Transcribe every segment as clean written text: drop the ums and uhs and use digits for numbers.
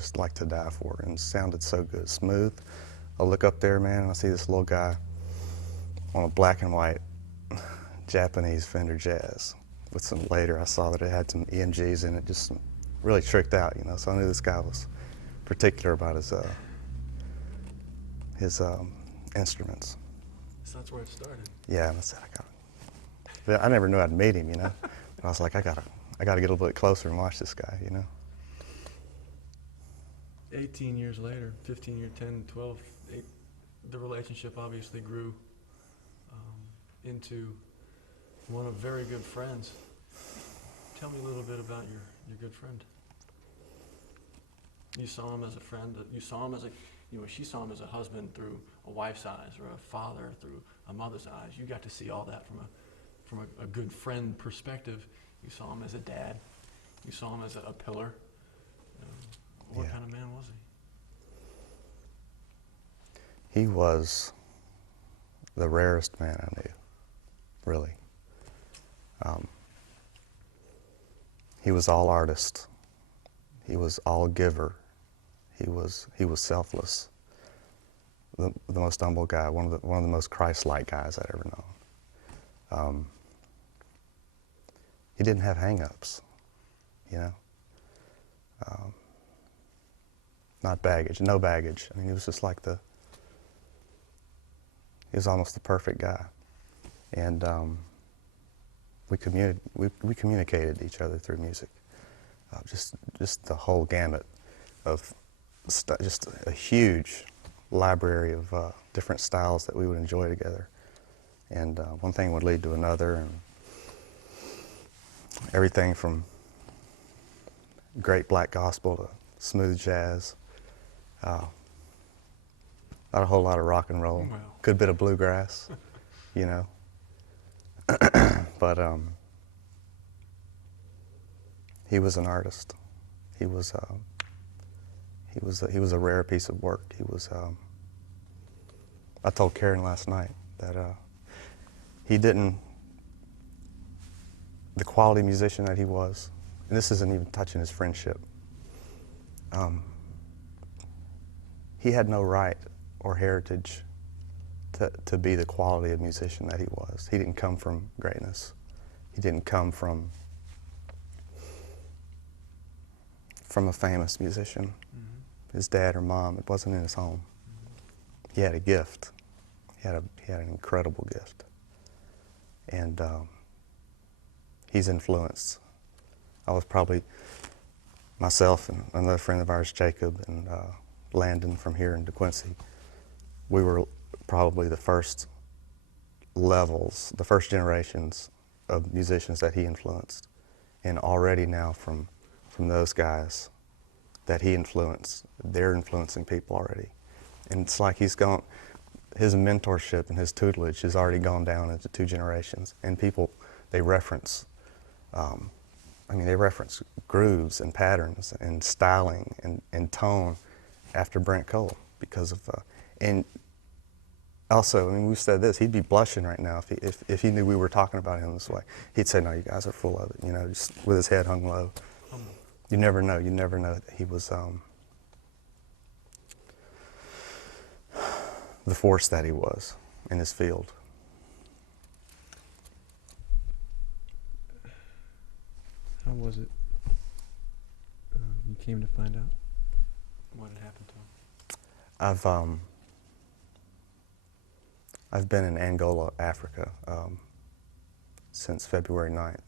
just like to die for, and it sounded so good, smooth. I look up there, man, and I see this little guy on a black and white Japanese Fender Jazz. With some, later I saw that it had some EMGs in it, just really tricked out, you know. So I knew this guy was particular about his instruments. So that's where it started. Yeah, and I said, I never knew I'd meet him, you know. But I was like, I gotta get a little bit closer and watch this guy, you know. 18 years later, 15 years, 10, 12, the relationship obviously grew into one of very good friends. Tell me a little bit about your good friend. You saw him as a friend. You saw him as she saw him as a husband through a wife's eyes, or a father through a mother's eyes. You got to see all that from a good friend perspective. You saw him as a dad. You saw him as a pillar. What kind of man was he? He was the rarest man I knew, really. He was all artist. He was all giver. He was selfless. The most humble guy. One of the most Christ-like guys I'd ever known. He didn't have hang-ups, you know. Not baggage, no baggage. I mean, he was just like he was almost the perfect guy. And we communicated each other through music. Just the whole gamut of just a huge library of different styles that we would enjoy together. And one thing would lead to another, and everything from great black gospel to smooth jazz. Not a whole lot of rock and roll. Wow. Good bit of bluegrass, you know. But he was an artist. He was a rare piece of work. He was. I told Karen last night that he didn't. The quality musician that he was, and this isn't even touching his friendship. He had no right or heritage to be the quality of musician that he was. He didn't come from greatness. He didn't come from a famous musician. Mm-hmm. His dad or mom, it wasn't in his home. Mm-hmm. He had a gift. He had an incredible gift. And he's influenced. I was probably myself and another friend of ours, Jacob, and Landon from here in DeQuincy. We were probably the first levels, the first generations of musicians that he influenced. And already now from those guys that he influenced, they're influencing people already. And it's like his mentorship and his tutelage has already gone down into 2 generations. And people, they reference, they reference grooves and patterns and styling and tone after Brent Cole because of, and also, we've said this, he'd be blushing right now if he knew we were talking about him this way. He'd say, no, you guys are full of it, you know, just with his head hung low. You never know that he was the force that he was in his field. How was it you came to find out what had happened to him? I've been in Angola, Africa, since February 9th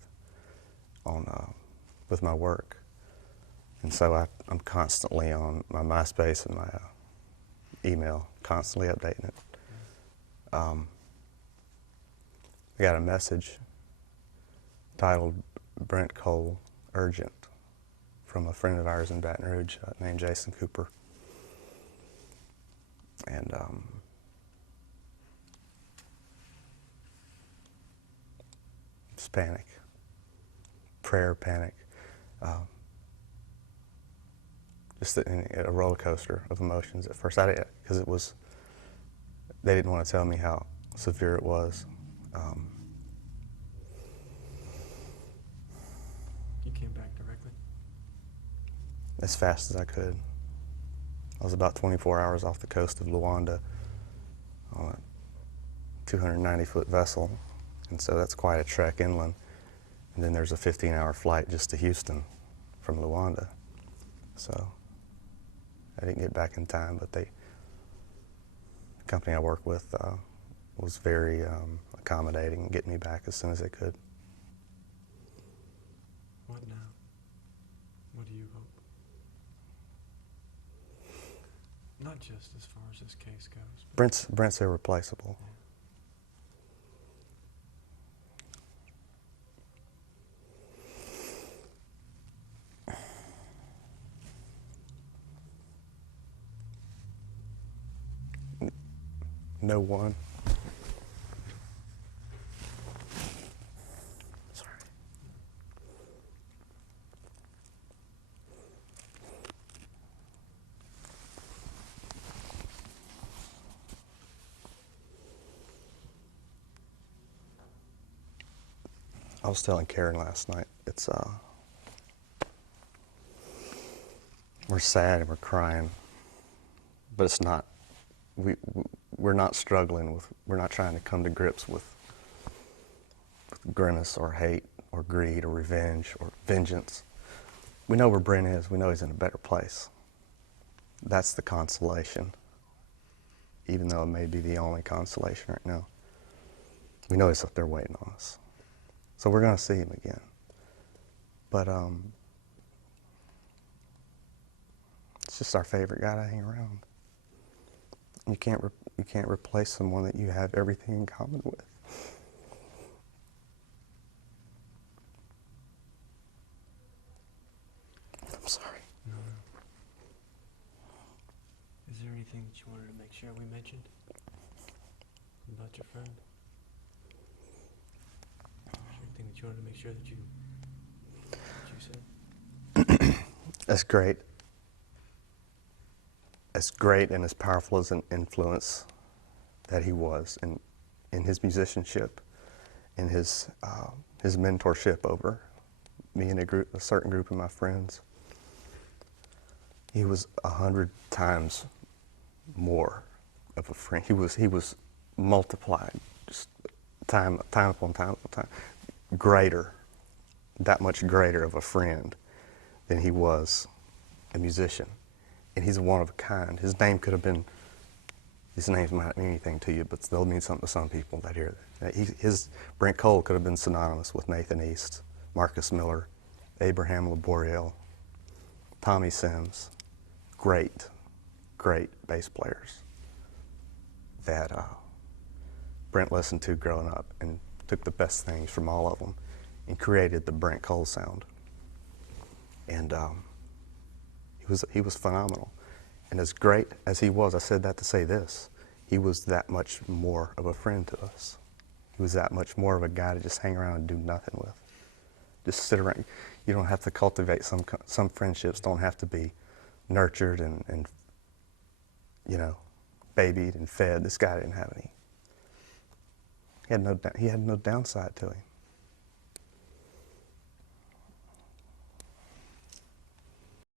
with my work. And so I'm constantly on my MySpace and my email, constantly updating it. I got a message titled Brent Cole Urgent from a friend of ours in Baton Rouge named Jason Cooper. And just panic, prayer panic. Just a roller coaster of emotions at first. Because they didn't want to tell me how severe it was. You came back directly? As fast as I could. I was about 24 hours off the coast of Luanda on a 290-foot vessel, and so that's quite a trek inland. And then there's a 15-hour flight just to Houston from Luanda. So I didn't get back in time, but the company I work with was very accommodating, getting me back as soon as they could. What now? What do you hope? Not just as far as this case goes. Brent's irreplaceable. No one. Sorry. I was telling Karen last night, it's we're sad and we're crying, but it's not, we're not struggling with, we're not trying to come to grips with grimace or hate or greed or revenge or vengeance. We know where Brent is. We know he's in a better place. That's the consolation, even though it may be the only consolation right now. We know he's up there waiting on us. So we're going to see him again. But it's just our favorite guy to hang around. You can't replace someone that you have everything in common with. I'm sorry. No. Is there anything that you wanted to make sure we mentioned about your friend? Is there anything that you wanted to make sure that you said? As great and as powerful as an influence that he was in his musicianship, in his mentorship over me and a certain group of my friends, he was 100 times more of a friend. He was multiplied, just time upon time upon time, greater, that much greater of a friend than he was a musician. And he's one of a kind. His name could have been, these names might not mean anything to you, but they'll mean something to some people that hear that. Brent Cole could have been synonymous with Nathan East, Marcus Miller, Abraham Laboriel, Tommy Sims, great bass players that Brent listened to growing up and took the best things from all of them and created the Brent Cole sound. And he was phenomenal. And as great as he was, I said that to say this, he was that much more of a friend to us. He was that much more of a guy to just hang around and do nothing with. Just sit around. You don't have to cultivate some friendships, don't have to be nurtured and babied and fed. This guy didn't have any. He had no downside to him.